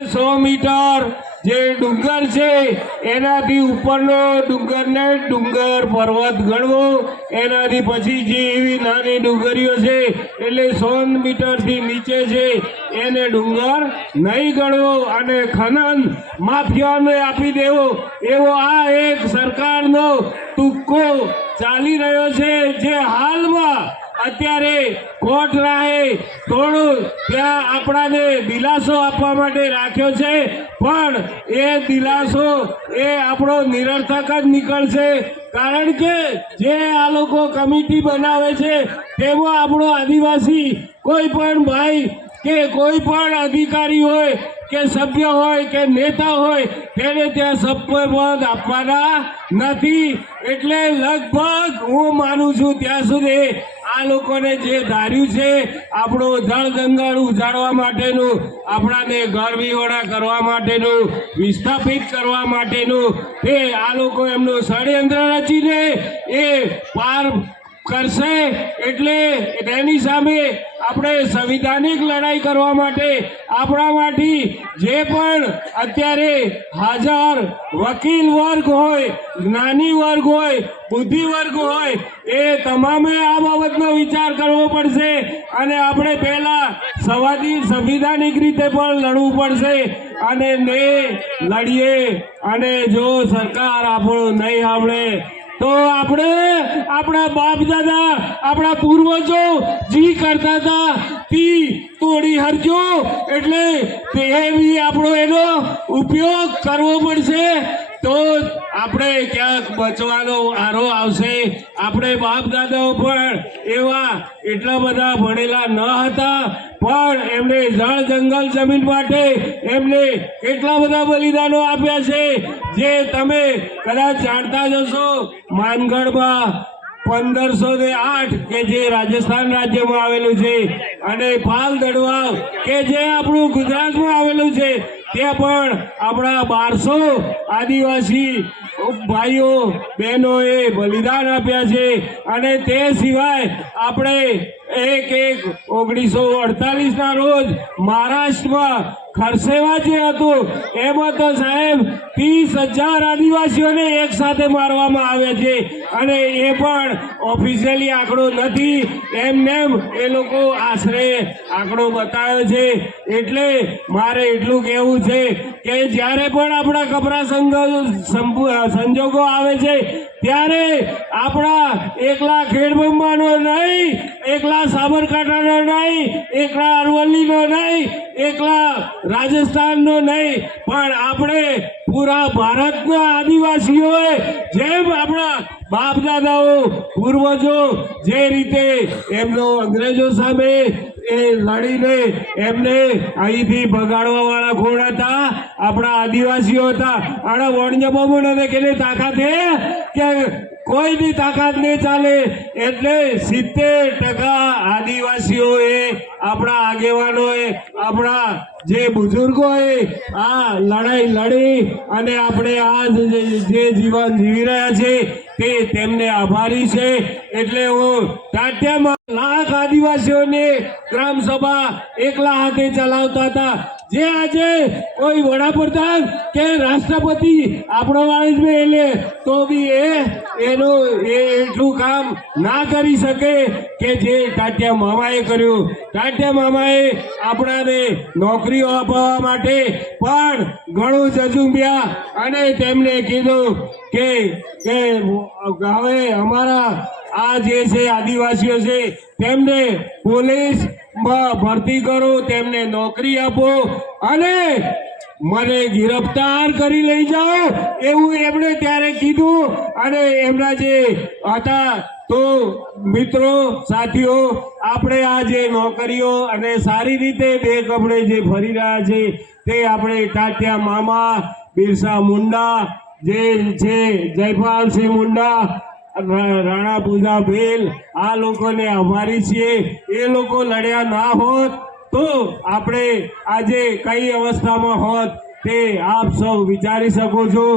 સો metre જે ડુંગર છે, એનાથી ઉપરનો ડુંગરને ડુંગર પર્વત ગણવો. એનાથી પછી જે એવી નાની ડુંગરીઓ છે, એટલે સો મીટરથી નીચે છે, એને ડુંગર નહીં ગણવો અને ખનન માફિયાને આપી દેવો. એવો આ એક સરકારનો તુક્કો ચાલી રહ્યો છે, જે હાલમાં અત્યારે કોર્ટ રાહે થોડું ત્યાં આપણાને દિલાસો આપવા માટે રાખ્યો છે. પણ એ દિલાસો, એ આપણો નિરર્થક જ નીકળશે. કારણ કે જે આ લોકો કમિટી બનાવે છે, તેમાં આપણો આદિવાસી કોઈ પણ ભાઈ કે કોઈ પણ અધિકારી હોય, કે સભ્ય હોય, કે નેતા હોય, તેને ત્યાં સભ્ય પદ આપવાના નથી. એટલે લગભગ હું માનું છું ત્યાં સુધી આ લોકોને જે ધાર્યું છે, આપણો જળ જંગલ ઉજાડવા માટેનું, આપણાને ગરબીઓડા કરવા માટેનું, વિસ્થાપિત કરવા માટેનું, તે આ લોકો એમનું ષડયંત્ર રચીને એ પાર કરશે એટલે તેની સામે આપણે સંવિધાનિક લડાઈ કરવા માટે આપણામાંથી જે પણ અત્યારે હાજર વકીલ વર્ગ હોય, જ્ઞાની વર્ગ હોય, બુદ્ધિ વર્ગ હોય, એ તમામે આ બાબતનો વિચાર કરવો પડશે અને આપણે પહેલા સવાદી સંવિધાનિક રીતે પણ લડવું પડશે અને ને લડીએ અને જો સરકાર આપણું નહીં સાંભળે તો આપણે આપણા બાપ દાદા, આપણા પૂર્વજો જી કરતા હતા. તી તોડી હરજો એટલે તે બી આપણો એનો ઉપયોગ કરવો પડશે. તો આપણે ક્યાંક બચવાનો આરો આવશે. આપણે બાપ દાદાઓ પણ એવા એટલા બધા ભણેલા ન હતા, પણ એમને જળ જંગલ જમીન માટે એમને કેટલા બધા બલિદાનો આપ્યા છે, જે તમે કદાચ જાણતા જશો માનગઢમાં પંદરસો ને આઠ કે જે રાજસ્થાન રાજ્યમાં આવેલું છે અને પાલ દડવાવ કે જે આપણું ગુજરાતમાં આવેલું છે, ત્યાં પણ આપણા બારસો આદિવાસી ભાઈઓ બહેનોએ બલિદાન આપ્યા છે અને તે સિવાય આપણે એક એક ઓગણીસો અડતાલીસના રોજ મહારાષ્ટ્રમાં ખરસેવા જે હતું, એમાં તો સાહેબ ત્રીસ હજાર આદિવાસીઓને એક સાથે મારવામાં આવ્યા છે અને એ પણ ઓફિશિયલી આંકડો નથી, એમનેમ એ લોકો આશરે આંકડો બતાવ્યો છે. એટલે મારે એટલું કહેવું છે કે જ્યારે પણ આપણા કપરા સંજોગો આવે છે, ત્યારે આપણા એકલા ખેડબંબાનો નહીં, એકલા સાબરકાંઠાનો નહીં, એકલા અરવલ્લીનો નહીં, એકલા રાજસ્થાનનો નહીં. પણ આપણે પૂરા ભારતના આદિવાસીઓએ જેમ આપણા બાપ દાદાઓ પૂર્વજો, જે રીતે એમનો અંગ્રેજો સામે એ લડીને એમને અહીંથી ભગાડવા વાળા કોણ હતા, આપણા આદિવાસીઓ હતા. આણા વણ્ય બમુને કેટલી તાકાત છે કે કોઈની તાકાત નહીં ચાલે. એટલે સિત્તેર ટકા આદિવાસીઓએ, આપણા આગેવાનોએ, આપણા જે બુઝુર્ગોએ આ લડાઈ લડી અને આપણે આ જે- જીવન જીવી રહ્યા છે તે તેમને આભારી છે. એટલે હું ટાટિયામાં લાખ આદિવાસીઓને ગ્રામ સભા એકલા હાથે ચલાવતા હતા. જે આજે કોઈ વડાપ્રધાન કે રાષ્ટ્રપતિ આપણો વાળી એટલે, તો બી એ, એનું એ એટલું કામ ના કરી શકે કે જે ટાટિયા મામાએ કર્યું. ટાટિયા મામાએ આપણાને નોકરીઓ અપાવવા માટે પણ ઘણું જજુંબ્યા અને તેમણે કીધું કે કે હવે અમારા આ જે છે આદિવાસીઓ છે, તેમને પોલીસ ભરતી કરો, તેમને નોકરી આપો અને મને ગિરફતાર કરી લઈ જાઓ. એવું એમણે ત્યારે કીધું અને એમના જે હતા, તો મિત્રો, સાથીઓ, આપણે આ જે નોકરીઓ અને સારી રીતે બે કપડે જે ફરી રહ્યા છે, તે આપણે ટાટિયા મામા, બિરસા મુંડા, જે છે, જયપાલસિંહ મુંડા રાણા પૂજા ભેલ આ લોકોને આભારી છીએ. એ લોકો લડ્યા ના હોત તો આપણે આજે કઈ અવસ્થામાં હોત તે આપ સૌ વિચારી શકો છો.